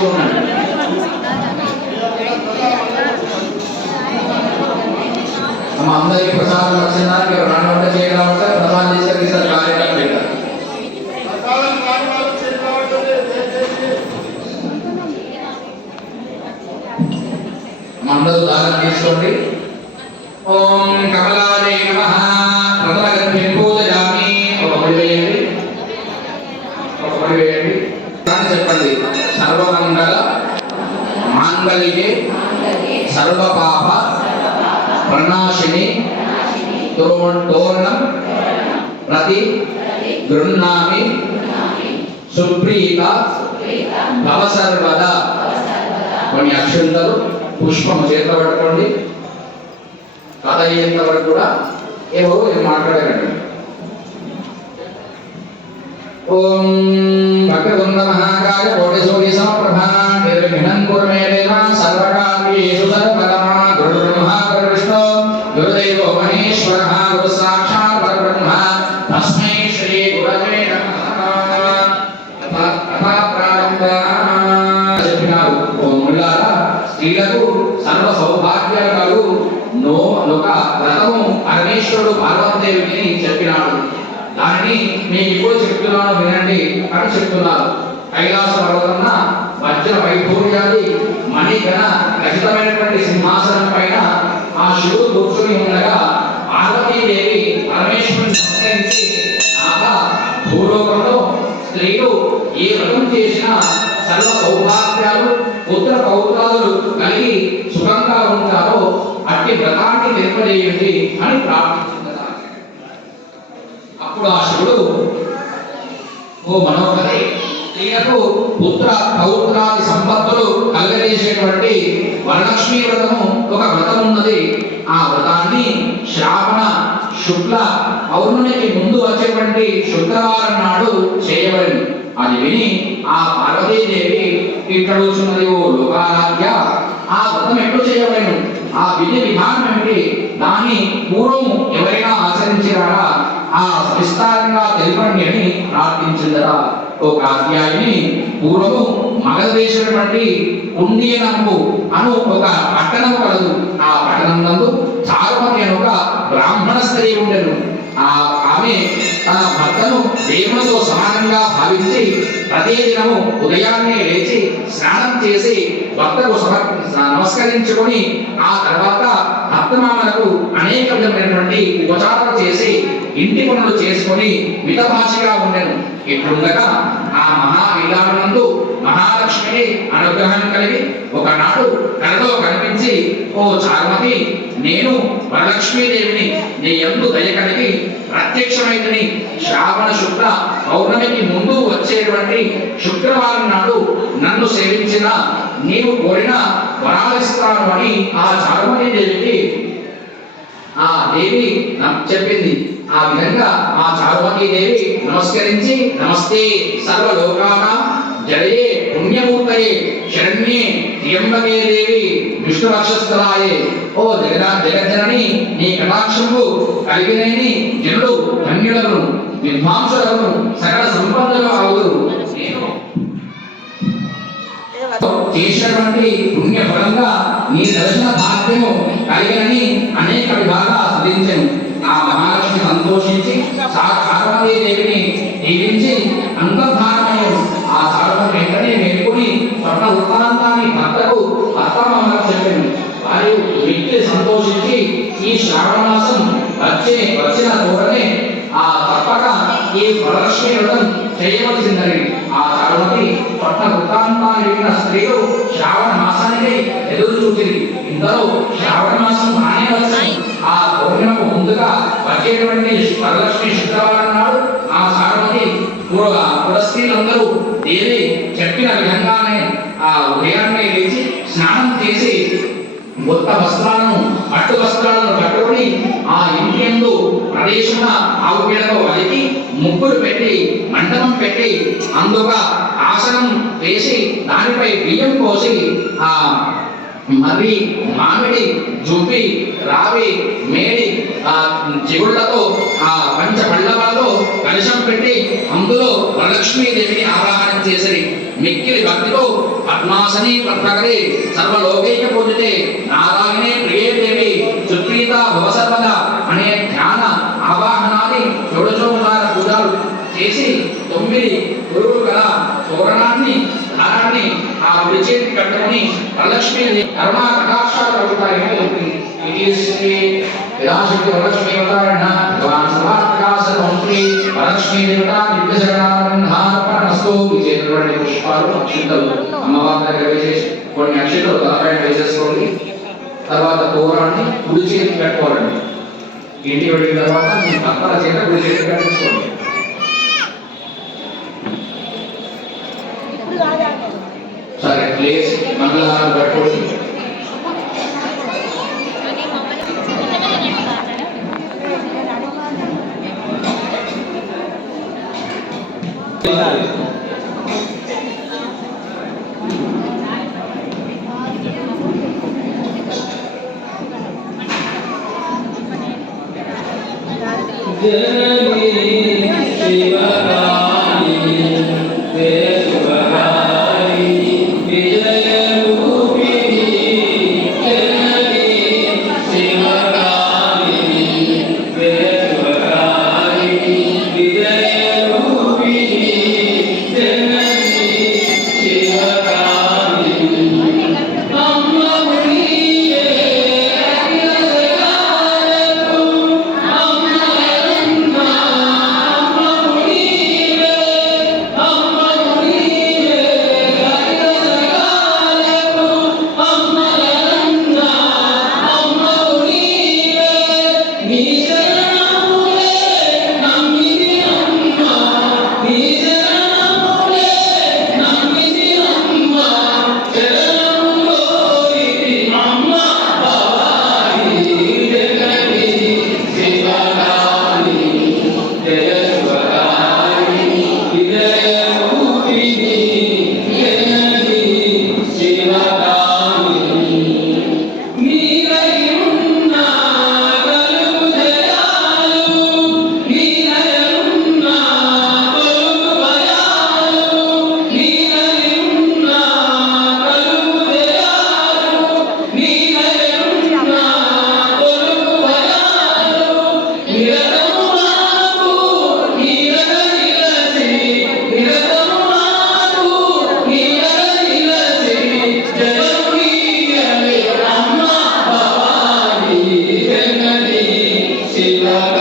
చేసుకున్నాను. అందరికీ ప్రసాదం వచ్చిందానికి రెండు వంట చేయడం అంటే ప్రసాదం తీసుకెళ్ళి కార్యక్రమం పెట్టారు. అందరూ దానం తీసుకోండి. ఓం కమలాదే నమః ప్రథమగర్భం పూజయామి. ఒకటి వేయండి, ఒకటి వేయండి. చెప్పండి. సర్వమంగళ మాంగళ్యే సర్వపాప ప్రణాశిని తోరణం ప్రతి గృహ్ణామి సుప్రీత భవ సర్వదా. కొన్ని అక్షంతలు పుష్పము చేతిలో పట్టుకోండి. కథ అయ్యేంత వరకు కూడా ఏమో ఏం మాట్లాడకండి. ఓం భక్తవృంద మహాకాయ కోటి సూర్య సమప్రభా నిర్విఘ్నం కురు మే దేవ సర్వకార్యేషు సర్వదా. గురు బ్రహ్మ గురు విష్ణు గురుదేవో మహేశ్వరః గురు సాక్షాత్ పరబ్రహ్మ తస్మై శ్రీ గురవే నమః. చెప్పినారు ముల్లారా, స్త్రీలకు సర్వ సౌభాగ్యాలు కలుగు ఒక వ్రతము పరమేశ్వరుడు పార్వతీదేవిని చెప్పినాడు. దానిని నేను ఇప్పుడు చెప్తున్నాను వినండి అని చెప్తున్నారు. కైలాస పర్వతమున వజ్ర వైఢూర్యాది మణిగణ ఖచ్చితమైనటువంటి సింహాసనం పైన ఆ శివుడు కూర్చొని ఉండగా పార్వతీదేవి పరమేశ్వరుని నమస్కరించి, నాగా భూలోకంలో స్త్రీలు ఏ వ్రతం చేసినా సర్వ సౌభాగ్యాలు పుత్ర పౌత్రాలు కలిగి సుఖంగా ఉంటారో అట్టి వ్రతాన్ని నిర్వహించి అని ప్రార్థించిందా. అప్పుడు ఆ శివుడు, ఓ మనోహరి, స్త్రీలకు పుత్ర పౌత్రాది సంపత్తులు కలగజేసేటువంటి వరలక్ష్మీ వ్రతము ఒక వ్రతం ఉన్నది. ఆ వ్రతాన్ని శ్రావణ శుక్ల పౌర్ణమికి ముందు వచ్చేటువంటి శుక్రవారం నాడు చేయబడింది. అది విని ఆ పార్వతీదేవి ఇక్కడుచున్నది, ఓ లోకారాధ్య, ఆ వ్రతం ఎప్పుడు చేయబడను, ఆ విధి విధానం ఏమిటి, దాన్ని పూర్వం ఎవరైనా ఆచరించారా, ఆ విస్తారంగా తెలుపండి అని ప్రార్థించిందరా. ఓ కాత్యాయిని, పూర్వము మగధదేశమైనటువంటి కుండియనము అను ఒక పట్టణం కలదు. ఆ పట్టణం నందు చారుమతి అను ఒక బ్రాహ్మణ స్త్రీ ఉండెను. ఆమె తన భర్తను దేవునితో సమానంగా భావించి ప్రతి దినము ఉదయాన్నే లేచి స్నానం చేసి భర్తకు నమస్కరించుకొని ఆ తర్వాత భర్తమామలకు అనేక విధమైనటువంటి ఉపచారాలు చేసి ఇంటి పనులు చేసుకొని మితభాషగా ఉండెను. ఇట్లుండగా ఆ మహా విధానందు మహాలక్ష్మిని అనుగ్రహం కలిగి ఒకనాడు కలలో కనిపించి, ఓ చారుమతి, నేను వరలక్ష్మీదేవిని, నీ యందు దయ కలిగి ప్రత్యక్షమైనని శ్రావణ శుక్ల పౌర్ణమికి ముందు వచ్చేటువంటి శుక్రవారం నాడు నన్ను సేవించిన నీవు కోరిన వరాలిస్తాను అని ఆ చారుమతి దేవికి ఆ దేవి చెప్పింది. ఆ విధంగా ఆ చారుమతి దేవి నమస్కరించి, నమస్తే సర్వలోకానాం జడయే పుణ్యమూర్తయే శరణ్యే త్ర్యంబకే దేవి విష్ణువక్షస్థలాయే. ఓ జగజ్జనని, నీ కటాక్షము కలిగినేని జనుడు ధన్యులను విద్వాంసులను సకల సంపన్నులు అవుదురు. నేను చేసినటువంటి పుణ్య ఫలంగా నీ దర్శన భాగ్యము కలిగినని అనేక విధాలుగా సాధించను. ఆ మహాలక్ష్మి సంతోషించి చారుమతి దేవిని దీవించి అంతర్ధానమయ్యారు. ఆ చారుమతి వెంటనే మేల్కొని స్వర్ణ వృత్తాంతాన్ని భర్తకు భర్తమామలకు చెప్పాను. వారు వ్యక్తి సంతోషించి ఈ శ్రావణ మాసం వచ్చిన తోడనే ఆ తప్పక ఈ వరలక్ష్మి వ్రతం చేయవలసిందని ఆ చారుమతి స్వర్ణ వృత్తాంతాన్ని విన్న స్త్రీలు శ్రావణ మాసానికి ఎదురు చూసింది. ఇంతలో శ్రావణ మాసం రానే వచ్చాయి. ఆ పౌర్ణమికి ముందుగా వచ్చేటువంటి వరలక్ష్మి శుక్రవారం నాడు ఆ చారుమతి పురస్త్రీలందరూ దేవి చెప్పిన విధంగానే ఆ ఉదయాన్నే లేచి స్నానం చేసి కొత్త వస్త్రాలను పట్టు వస్త్రాలను కట్టుకుని ఆ ఇంటి యందు ప్రదేశమున ఆవు పేడతో అలికి ముగ్గులు పెట్టి మండపం పెట్టి అందుగా ఆసనం వేసి దానిపై బియ్యం పోసి ఆ మర్రి మామిడి జుబ్బి రావి మేడి చిగుళ్లతో ఆ పంచ పళ్ళవాలో కలశం పెట్టి అందులో వరలక్ష్మీదేవిని ఆవాహనం చేసిరి. మిక్కిలి భక్తితో పద్మాసని వర్తకరే సర్వలోకైక పూజితే నారాయణే ప్రియే దేవి సుప్రీత భవసర్వద అనే ధ్యాన ఆవాహనాన్ని షోడశోపచార పూజలు చేసి 9 గురువులు గల తోరణాన్ని దారాన్ని ఆ విచేతి కట్టుకుని వరలక్ష్మి కరుణా కటాక్షాలు కలుగుతాయేమో ఉంటుంది. విరాశక్తి వరలక్ష్మి అవతారణ భగవాన్ సర్వాత్మకాసన మంత్రి వరలక్ష్మి దేవత దివ్యశరణారంధార్పణమస్తు. విచేతటువంటి పుష్పాలు అక్షింతలు అమ్మవారి దగ్గర వేసేసి కొన్ని అక్షింతలు తలపైన వేసేసుకోండి. తర్వాత తోరణాన్ని కుడి చేతికి కట్టుకోవాలండి. ఇంటికి వెళ్ళిన తర్వాత మీ భర్తల చేత కుడి చేతికి కట్టించుకోండి. సరే ప్లేస్ మంగళహారం కట్టుకోండి. Shiva